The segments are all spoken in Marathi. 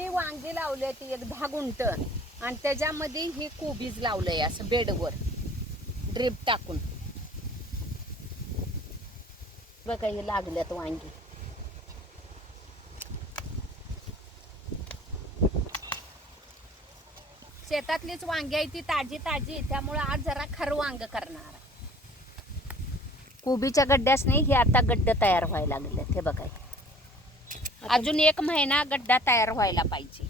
अशी वांगी लावले ती 10 गुंठ आणि त्याच्यामध्ये हे कोबीज लावलंय असं बेडवर ड्रिप टाकून. बघा हे लागल्यात वांगी. शेतातलीच वांगी आहे ती ताजी ताजी, त्यामुळे आज जरा खरं वांग करणार. कोबीच्या गड्ड्यास नाही, हे आता गड्डे तयार व्हायला लागले. हे बघा अजून 1 महिना गड्डा तयार व्हायला पाहिजे.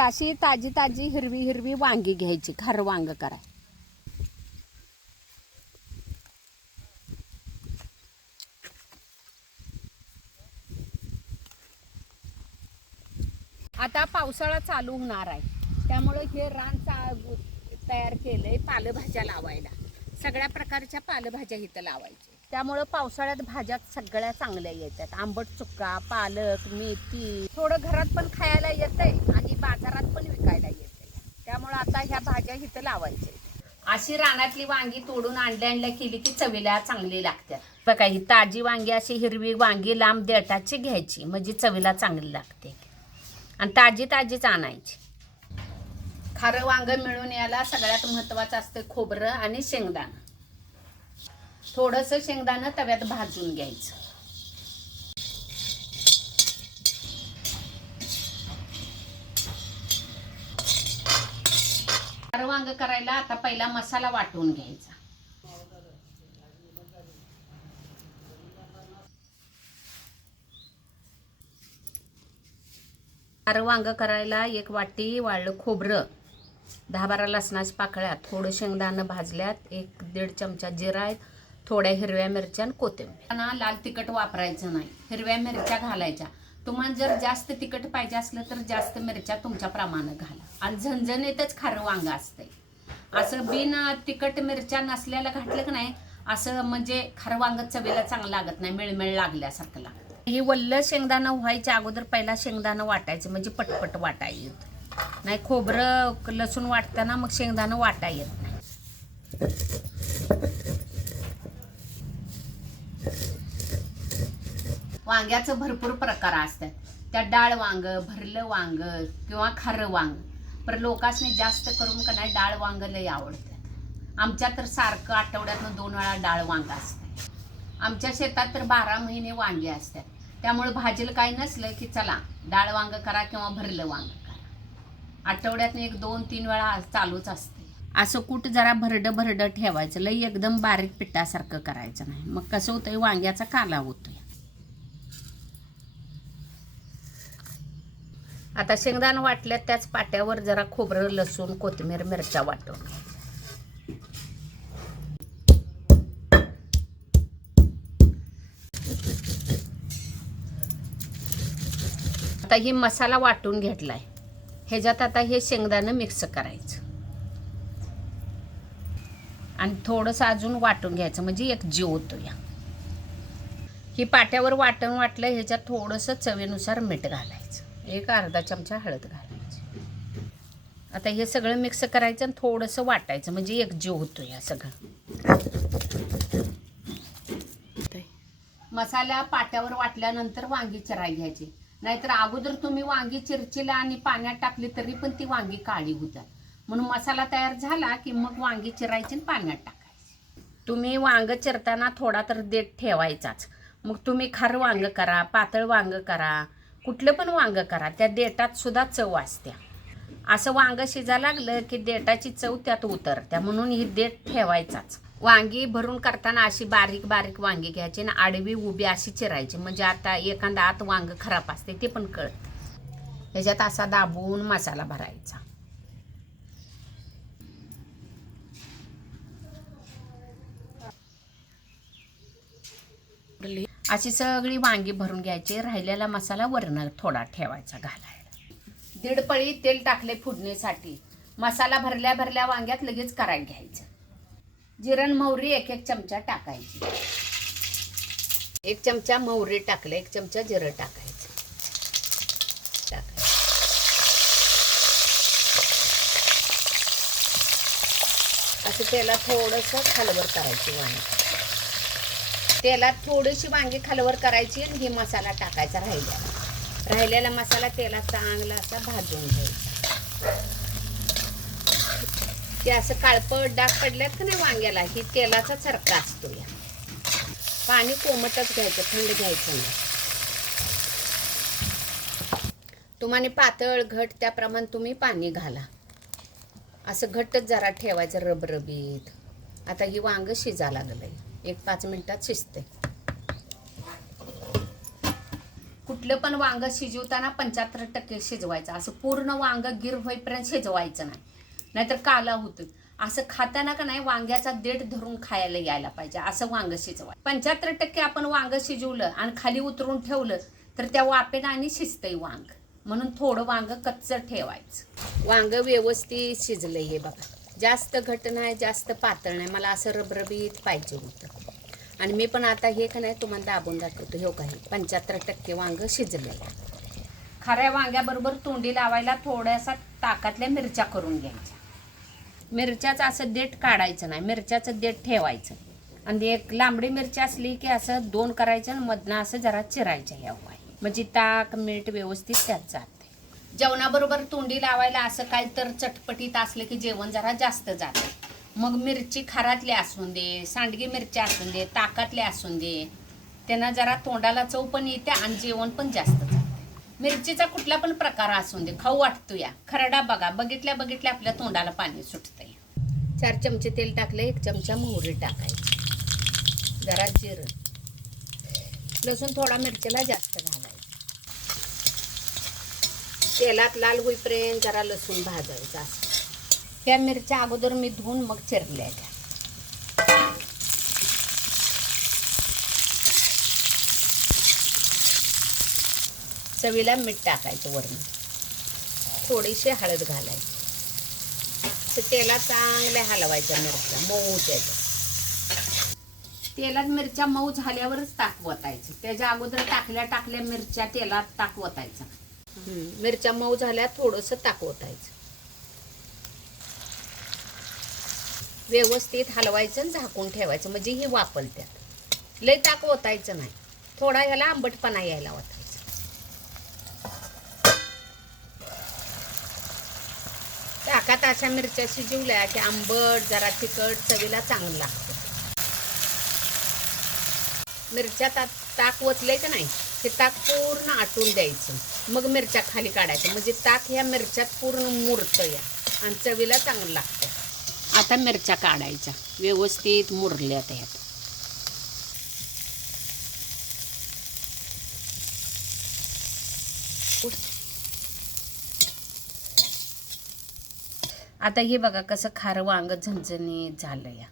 अशी ताजी ताजी हिरवी हिरवी वांगी घ्यायची, खरं वांग कराय. आता पावसाळा चालू होणार आहे, त्यामुळे हे रान तयार केलंय पालेभाज्या लावायला. सगळ्या प्रकारच्या पालेभाज्या इथं लावायच्या, त्यामुळे पावसाळ्यात भाज्या सगळ्या चांगल्या येतात. आंबट चुक्का, पालक, मेथी, थोडं घरात पण खायला येतंय आणि बाजारात पण विकायला येतंय. त्यामुळे आता ह्या भाज्या इथं लावायच्या. अशी रानातली वांगी तोडून आणल्या केली की चवीला चांगली लागतात. बघा ही ताजी वांगी, अशी हिरवी वांगी लांब देठाची घ्यायची, म्हणजे चवीला चांगली लागते. आणि ताजी ताजीच आणायची. खारं वांग मिळून याला सगळ्यात महत्त्वाचं असतं खोबरं आणि शेंगदाणं. थोडंसं शेंगदाणं तव्यात भाजून घ्यायचं. खारं वांग करायला आता पहिला मसाला वाटून घ्यायचा. खारं वांग करायला 1 वाटी वाळलं खोबरं, 10-12 लसणाच्या पाकळ्या, थोडं शेंगदाणं भाजल्यात, 1-1.5 चमचा जिरा, थोड्या हिरव्या मिरच्या आणि कोथिंबीर. लाल तिखट वापरायचं नाही, हिरव्या मिरच्या घालायच्या. तुम्हाला जर जास्त तिखट पाहिजे असलं तर जास्त मिरच्या तुमच्या प्रमाणे घाला. आणि झणझणीतच खारं वांग असतंय. असं बिन तिखट मिरच्या नसल्याला घातलं की नाही, असं म्हणजे खारं वांग चवीला चांगलं लागत नाही, मिळमिळ लागल्यासारखं लागतं. ही वल्ल शेंगदाणं व्हायच्या अगोदर पहिला शेंगदाणं वाटायचं, म्हणजे पटपट वाटाय येत नाही. खोबरं लसूण वाटताना मग शेंगदाणं वाटा येत नाही. वांग्याचं भरपूर प्रकार असतात. त्यात डाळ वांग, भरलं वांग किंवा खारं वांग. पण लोकांनी जास्त करून का नाही डाळ वांग लय आवडतात. आमच्या तर सारखं आठवड्यातनं 2 वेळा डाळ वांग असते. आमच्या शेतात तर 12 महिने वांगे असतात. त्यामुळे भाजीला काही नसलं की चला डाळ वांग करा किंवा भरलं वांग करा. आठवड्यातनं 1-2-3 वेळा चालूच असते. असं कुठं जरा भरडं ठेवायचं, लई एकदम बारीक पिठासारखं करायचं नाही. मग कसं होतंय, वांग्याचा काला होतोय. आता शेंगदाणं वाटल्यात, त्याच पाट्यावर जरा खोबरं, लसूण, कोथिंबीर, मिरच्या वाटून. आता ही मसाला वाटून घेतलाय, ह्याच्यात आता हे शेंगदाणं मिक्स करायचं आणि थोडंसं अजून वाटून घ्यायचं, म्हणजे एक जीव होतो. या ही पाट्यावर वाटलं, ह्याच्यात थोडंसं चवीनुसार मीठ घालायचं, 1-अर्धा चमचा हळद घालायची. आता हे सगळं मिक्स करायचं आणि थोडंसं वाटायचं, म्हणजे एक जीव होतो. या सगळं मसाला पाट्यावर वाटल्यानंतर वांगी चिराय घ्यायची. नाहीतर अगोदर तुम्ही वांगी चिरचिला आणि पाण्यात टाकली तरी पण ती वांगी काळी होतात. म्हणून मसाला तयार झाला की मग वांगी चिरायची आणि पाण्यात टाकायची. तुम्ही वांग चिरताना थोडा तर देठ ठेवायचाच. मग तुम्ही खारं वांग करा, पातळ वांग करा, कुठलं पण वांग करा, त्या देठात सुद्धा चव असत्या. असं वांग शिजायला लागलं की देठाची चव त्यात उतरत्या, म्हणून ही देठ ठेवायचाच. वांगी भरून करताना अशी बारीक बारीक वांगी घ्यायची आणि आडवी उभी अशी चिरायची, म्हणजे आता एखादा आत वांग खराब असते ते पण कळतं. ह्याच्यात असा दाबून मसाला भरायचा. अशी सगळी वांगी भरून घ्यायची. राहिलेला मसाला वरण थोडा ठेवायचा घालायला. 1.5 पळी तेल टाकले फोडणीसाठी. मसाला भरल्या वांग्यात लगेच करायला घ्यायचं. जिरण मोहरी 1-1 चमचा टाकायची. 1 चमचा मोहरी टाकले, 1 चमचा जिरं टाकायचं. असं तेलात थोडंसं खालवर करायची वांगी. तेलात थोडीशी वांगी खालवर करायची आणि हे मसाला टाकायचा राहिलेला. राहिलेला मसाला तेलात चांगला असा भाजून घ्यायचा. ते असं काळपट डाग पडल्यात का नाही वांग्याला, ही तेलाचा चरका असतो या. पाणी कोमटच घ्यायचं, थंड घ्यायचं नाही. तुम्हाला पातळ घट त्याप्रमाणे तुम्ही पाणी घाला. असं घट्टच जरा ठेवायचं रबरबीत. आता ही वांग शिजा लागलंय, 1-5 मिनिटात शिजते. कुठलं पण वांग शिजवताना 75% शिजवायचं. असं पूर्ण वांग गिर होईपर्यंत शिजवायचं नाही, नाहीतर काला होतं. असं खाताना का नाही वांग्याचा देठ धरून खायला यायला पाहिजे, असं वांग शिजवायचं. 75% आपण वांग शिजवलं आणि खाली उतरून ठेवलं तर त्या वाफेनं आणि शिजतंय वांग. म्हणून थोडं वांग कच्चं ठेवायचं. वांग व्यवस्थित शिजलंय हे बघा. जास्त घट्ट नाही, जास्त पातळ नाही, मला असं रबरबीत पाहिजे होतं. आणि मी पण आता हे का नाही तुम्हाला दाबून दाखवतो. हे काही 75% वांग शिजलंय. खऱ्या वांग्याबरोबर तोंडी लावायला थोड्याशा ताकातल्या मिरच्या करून घ्यायच्या. मिरच्याचं असं देठ काढायचं नाही, मिरच्याचं देठ ठेवायचं. आणि एक लांबडी मिरची असली की असं 2 करायचं आणि मधनं असं जरा चिरायचं या वाय, म्हणजे ताक मीठ व्यवस्थित त्यात जाते. जेवणाबरोबर तोंडी लावायला असं काय तर चटपटीत असलं की जेवण जरा जास्त जातं. मग मिरची खारातली असून दे, सांडगी मिरची असून दे, ताकातली असून दे, त्यांना जरा तोंडाला चव पण येते आणि जेवण पण जास्त जातं. मिरचीचा कुठला पण प्रकार असून दे खाऊ वाटतो या. खरडा बघा, बघितल्या बघितल्या आपल्या तोंडाला पाणी सुटतंय. 4 चमचे तेल टाकले, 1 चमचा मोहरी टाकायची, जरा जिरं, लसूण थोडा मिरचीला जास्त घालायचं. तेलात लाल होईपर्यंत जरा लसूण भाजायचा. त्या मिरच्या अगोदर मी धुवून मग चिरल्या त्या. चवीला मीठ टाकायचं वरून, थोडीशी हळद घालायची. तेलात चांगल्या हलवायच्या मिरच्या मऊ त्याच्या. तेलात मिरच्या मऊ झाल्यावरच ताक ओतायचं. त्याच्या अगोदर टाकल्या मिरच्या तेलात ताक ओतायचं. मिरच्या मऊ झाल्या थोडंसं ताक ओतायचं. व्यवस्थित हलवायचं आणि झाकून ठेवायचं, म्हणजे हे वापरत्यात. लय ताक ओतायचं नाही, थोडा ह्याला आंबटपणा यायला ओतायचं. ताकात अशा मिरच्या शिजवल्या की आंबट जरा तिखट चवीला चांगलं लागतं. मिरच्या ताक ओतलंय का नाही, हे ताक पूर्ण आटून द्यायचं. मग मिरच्या खाली काढायचं, म्हणजे ताक ह्या मिरच्यात पूर्ण मुरतं या आणि चवीला चांगलं लागतं. आता मिरच्या काढायच्या, व्यवस्थित मुरल्या त्यात. आता हे बघा कसं खारं वांग झणझणीत झालं या.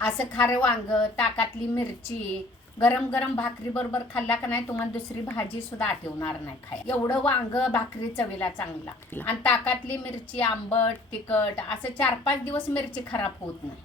असं खारं वांग, ताकातली मिरची, गरम गरम भाकरी बरोबर खाल्ला का नाही तुम्हाला दुसरी भाजी सुद्धा आठवणार नाही खाय. एवढं वांग भाकरी चवीला चांगला. आणि ताकातली मिरची आंबट तिखट असं 4-5 दिवस मिरची खराब होत नाही.